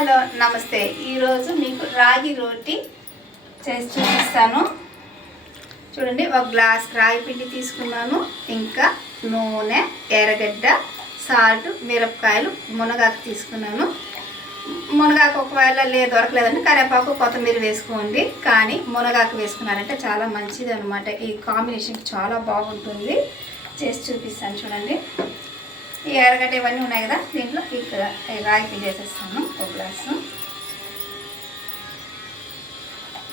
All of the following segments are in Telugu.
హలో నమస్తే. ఈరోజు మీకు రాగి రోటి చేసి చూపిస్తాను. చూడండి, ఒక గ్లాస్ రాగి పిండి తీసుకున్నాను. ఇంకా నూనె, ఎర్రగడ్డ, సాల్ట్, మిరపకాయలు, మునగాకు తీసుకున్నాను. మునగాకు ఒకవేళ దొరకలేదంటే కరివేపాకు, కొత్తిమీర వేసుకోండి. కానీ మునగాకు వేసుకున్నారంటే చాలా మంచిది అనమాట. ఈ కాంబినేషన్ చాలా బాగుంటుంది. చేసి చూపిస్తాను చూడండి. ఈ ఎర్రగడ్డ ఇవన్నీ ఉన్నాయి కదా, దీంట్లో ఇక్కడ రాగి పిండి వేసేస్తాను. ఒక గ్లాసు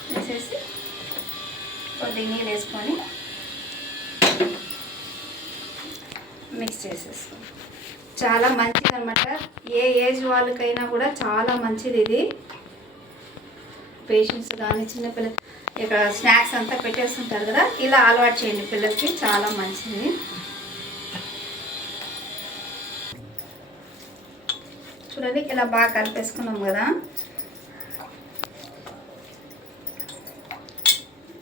వేసేసి కొద్దిగా నీళ్ళు వేసుకొని మిక్స్ చేసేసుకోండి. చాలా మంచిది అనమాట. ఏ ఏజ్ వాళ్ళకైనా కూడా చాలా మంచిది ఇది. పేషెంట్స్ కానీ చిన్నపిల్లలు ఇక్కడ స్నాక్స్ అంతా పెట్టేస్తుంటారు కదా, ఇలా అలవాటు చేయండి పిల్లలకి, చాలా మంచిది. చూడండి, ఇలా బాగా కలిపేసుకున్నాం కదా.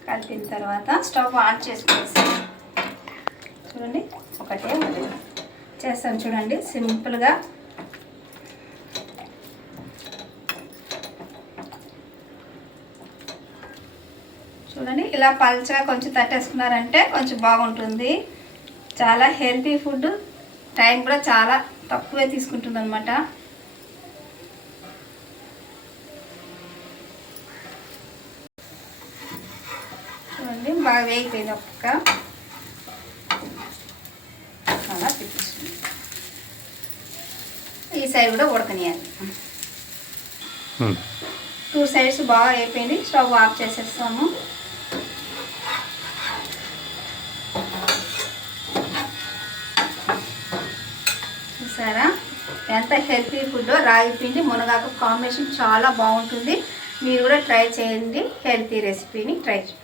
కలిపిన తర్వాత స్టవ్ ఆన్ చేసుకునేసి చూడండి, ఒకటే చేస్తాను చూడండి, సింపుల్గా. చూడండి, ఇలా పల్చగా కొంచెం తట్టేసుకున్నారంటే కొంచెం బాగుంటుంది. చాలా హెల్తీ ఫుడ్, టైం కూడా చాలా తక్కువే తీసుకుంటుంది అనమాట. చూడండి, బాగా వేగిపోయింది. ఒక్క అలా తిప్పేస్తుంది. ఈ సైడ్ కూడా ఉడకనియాలి. 2 సైడ్స్ బాగా అయిపోయింది. స్టవ్ ఆఫ్ చేసేస్తాము. చూసారా ఎంత హెల్తీ ఫుడ్. రాగి పిండి మునగాకు కాంబినేషన్ చాలా బాగుంటుంది. మీరు కూడా ట్రై చేయండి. హెల్తీ రెసిపీని ట్రై చేయండి.